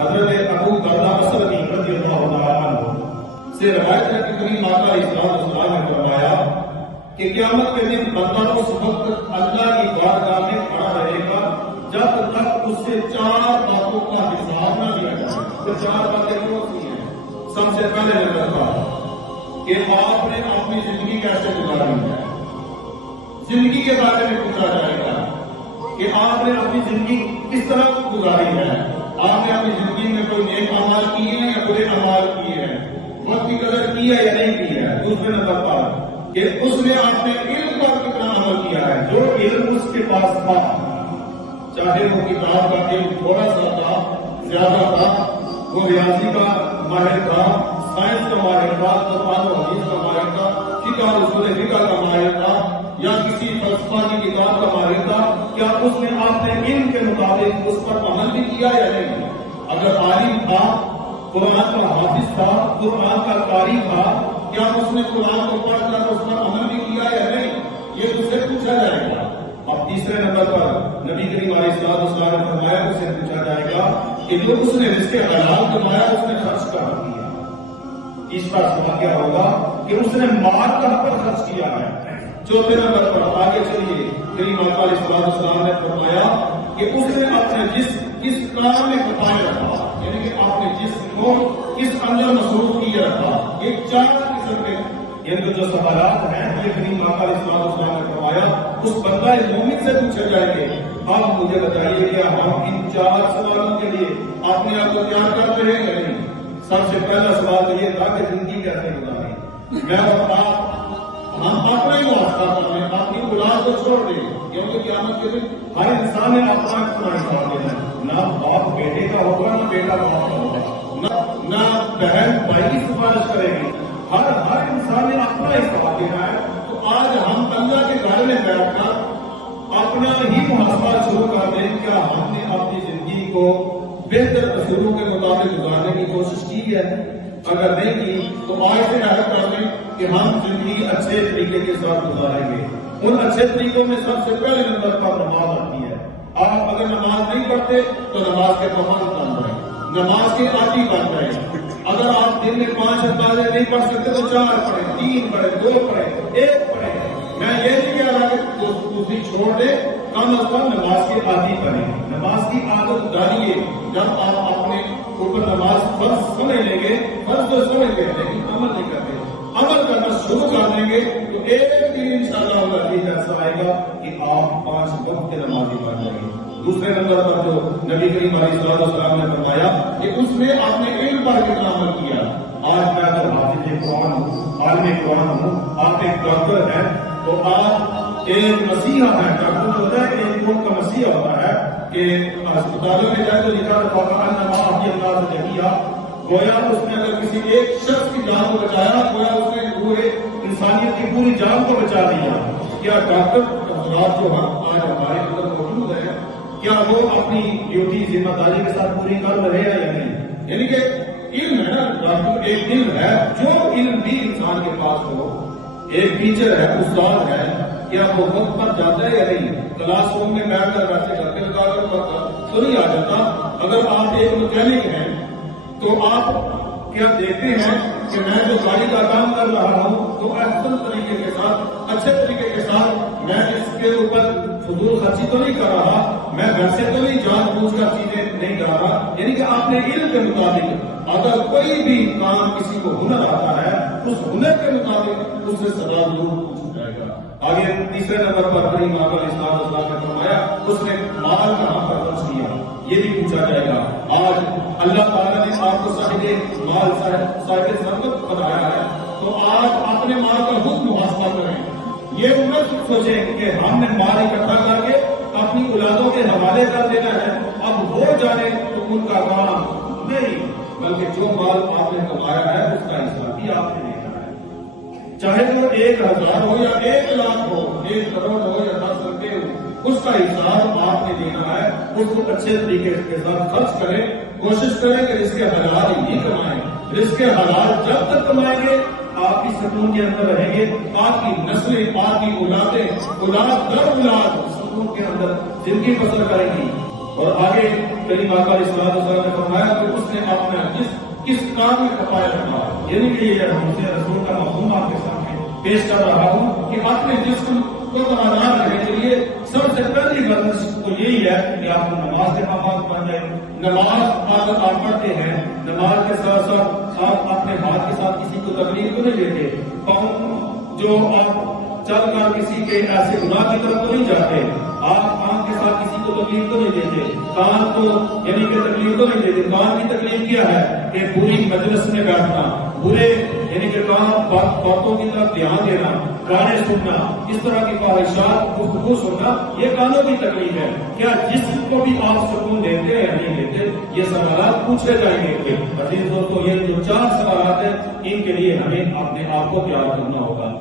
حضرت ابو درداء اسلمی رضی اللہ تعالیٰ عنہ سے روایت ہے کہ کریم آقا علیہ السلام نے فرمایا کہ قیامت کے دن بندہ اس وقت اللہ کی بارگاہ میں کھڑا رہے گا جب تک اس سے 4 باتوں کا حساب نہ لیا جائے. تو 4 باتیں کون سی ہیں؟ سب سے پہلے نمبر پر کہ آپ نے اپنی زندگی کیسے گزاری ہے. زندگی کے بارے میں پوچھا جائے گا کہ آپ نے اپنی زندگی کس طرح گزاری ہے. آپ نے اپنی زندگی میں کوئی نیک اعمال کیے ہیں یا برے اعمال کیے ہیں؟ وقت کی قدر کی ہے یا نہیں کی ہے؟ دوسرے نمبر پر کہ اس نے اپنے علم پر کتنا عمل کیا ہے. جو علم اس کے پاس تھا، چاہے وہ کتاب کا علم تھوڑا سا تھا، زیادہ تھا، وہ ریاضی کا ماہر تھا، سائنس کا ماہر تھا، قرآن و حدیث کا ماہر تھا، فقہ اصول فقہ کا ماہر تھا، یا کسی فلسفہ کی کتاب کا ماہر تھا، کیا اس نے اپنے علم کے مطابق اس پر عمل بھی کیا یا نہیں؟ اگر عالم تھا، قرآن کا حافظ تھا، قرآن کا قاری تھا، کیا اس نے قرآن کو پڑھ کر اس پر عمل بھی کیا یا نہیں؟ یہ اس سے پوچھا جائے گا. اب تیسرے نمبر پر نبی کریم علیہ السلام نے فرمایا اس سے پوچھا جائے گا کہ جو اس نے رزق حلال کمایا اس نے خرچ کہاں کیا. تیسرا سوال کیا ہوگا کہ اس نے مال کہاں پر خرچ کیا ہے. چوتھے نمبر پر آگے چلیے کریم آقا علیہ السلام نے فرمایا کہ اس نے اپنے کس کام میں کفایت رکھا، یعنی کہ آپ نے جسم کو کس اندر مصروف کیا رکھا. یہ 4 قسم کے یعنی جو سوالات ہیں یہ کریم آقا علیہ السلام نے فرمایا اس بندہ مومن سے پوچھے جائیں گے. آپ مجھے بتائیے کہ ہم ان 4 سوالوں کے لیے اپنے آپ کو تیار کرتے ہیں یا نہیں؟ سب سے پہلا سوال یہ تھا کہ زندگی کیسے گزاری. میں اور آپ ہم اپنا ہی معاشرہ کریں، اپنی اولاد کو چھوڑ دیں، کیونکہ قیامت کے دن ہر انسان نے اپنا حساب دینا ہے. نہ باپ بیٹے کا ہوگا، نہ بیٹا باپ کا ہوگا، نہ بہن بھائی کی سفارش کرے گی. ہر انسان نے اپنا حساب دینا ہے. تو آج ہم اللہ کے گھر میں بیٹھ کر اپنا ہی محاسبہ شروع کر دیں. کیا ہم نے اپنی زندگی کو بہتر اصولوں کے مطابق گزارنے کی کوشش کی ہے؟ اگر نہیں کی تو آج سے عہد کر دیں کہ ہم زندگی اچھے طریقے کے ساتھ گزاریں گے. ان اچھے طریقوں میں سب سے پہلے نمبر پر نماز آتی ہے. آپ اگر نماز نہیں پڑھتے تو نماز کے پابند بن رہے ہیں، نماز کے عادی بن رہے ہیں. اگر آپ دن میں 5 اندازے نہیں پڑھ سکتے تو 4 پڑھیں، 3 پڑھیں، 2 پڑھیں، 1 پڑھیں. میں یہ نہیں کہہ رہا کہ دوسری چھوڑ دیں، کم از کم نماز کے عادی بنیں. نماز کی عادت ڈالیے. جب آپ اپنے اوپر نماز فرض سمجھ لیں گے، فرض تو سمجھ گئے لیکن عمل نہیں کرتے، عمل کرنا شروع کر دیں گے تو ایک دن انشاءاللہ ایسا آئے گا کہ آپ 5 وقت کے نمازی بن جائیں گے. دوسرے نمبر پر جو نبی کریم علیہ السلام نے فرمایا کہ اس میں آپ نے علم پر کتنا عمل کیا. آج میں اگر حافظ قرآن ہوں، عالم قرآن ہوں، آپ ایک ڈاکٹر ہیں تو آپ ایک مسیحا ہے. ڈاکٹر جو ہوتا ہے ایک قوم کا مسیحا ہوتا ہے کہ اسپتالوں میں جائے تو لکھا گویا اس نے اگر کسی ایک شخص کی جان کو بچایا، گویا اس نے پورے انسانیت کی پوری جان کو بچا دیا. کیا ڈاکٹر حضرات جو آج ہمارے اندر موجود ہیں، کیا وہ اپنی ڈیوٹی ذمہ داری کے ساتھ پوری کر رہے ہیں یا نہیں؟ یعنی کہ علم ہے نا، ڈاکٹر ایک علم ہے. جو علم بھی انسان کے پاس ہو، ایک ٹیچر ہے، استاد ہے، کیا وہ وقت پر جاتا ہے یا نہیں؟ کلاس روم میں بیٹھ کر ویسے گھر کے کاغذ تو نہیں آ جاتا. اگر آپ ایک مکینک ہیں تو آپ کیا دیکھتے ہیں کہ میں جو گاڑی کا کام کر رہا ہوں تو احسن طریقے کے ساتھ، اچھے طریقے کے ساتھ، میں اس کے اوپر فضول خرچی تو نہیں کر رہا، میں ویسے تو نہیں جان بوجھ کر چیزیں نہیں کر رہا. یعنی کہ آپ نے علم کے مطابق اگر کوئی بھی کام کسی کو ہنر آتا ہے، اس ہنر کے مطابق اس سے سزا ضرور پوچھا جائے گا. آگے تیسرے نمبر پر کریم آقا علیہ السلام نے فرمایا اس نے مال کہاں پر خرچ کیا، یہ بھی پوچھا جائے گا. آج اللہ تعالیٰ نے آپ کو صاحب مال صاحب ثروت بنایا ہے تو آپ اپنے مال کا خود محاسبہ کریں. یہ مت سوچیں کہ ہم نے مال اکٹھا کر کے اپنی اولادوں کے حوالے کر دینا ہے، اب وہ جانے تو ان کا کام نہیں، بلکہ جو مال آپ نے کمایا ہے اس کا حصہ بھی آپ نے دینا ہے. چاہے وہ 1000 ہو یا 1 لاکھ ہو، 1 کروڑ ہو یا 10 روپے ہو، اس کا حساب آپ نے دینا ہے. اس کو اچھے طریقے کے ساتھ خرچ کریں. کوشش کریں کہ رزق حلال ہی کمائیں. رزق حلال جب تک کمائیں گے آپ کی سکون کے اندر رہیں گے، آپ کی نسلیں، آپ کی اولادیں، اولاد در اولاد سکون کے اندر زندگی بسر کریں گی. اور آگے کریم آقا علیہ السلام نے فرمایا کہ اس نے اپنا کس کام میں کفایہ رکھا، یعنی کہ یہ ہم سے رسول کا مفہوم آپ کے سامنے پیش کر رہا ہوں کہ اپنے جسم کو توانا رکھنے کے لیے سب سے پہلی ورزش تو یہی ہے کہ آپ نماز کے پابند بن جائیں۔ نماز عادت آپ پڑھتے ہیں، نماز کے ساتھ ساتھ آپ اپنے ہاتھ کے ساتھ کسی کو تکلیف تو نہیں دیتے، پاؤں جو آپ چل کر کسی کے ایسے گناہ کی طرف تو نہیں جاتے، آپ آنکھ کے ساتھ کسی کو تکلیف تو نہیں دیتے، کان کو یعنی کہ تکلیف تو نہیں دیتے۔ کان کی تکلیف کیا ہے کہ پوری مجلس میں بیٹھنا، برے یعنی کہ کان باتوں کی طرف دھیان دینا، گانے سننا، اس طرح کی خواہشات گفتگو سننا، یہ کانوں کی تکلیف ہے۔ کیا جسم کو بھی آپ سکون دیتے ہیں یا نہیں دیتے؟ یہ سوالات پوچھے جائیں گے۔ عزیز دوستو، یہ جو 4 سوالات ہیں ان کے لیے ہمیں اپنے آپ کو تیار کرنا ہوگا۔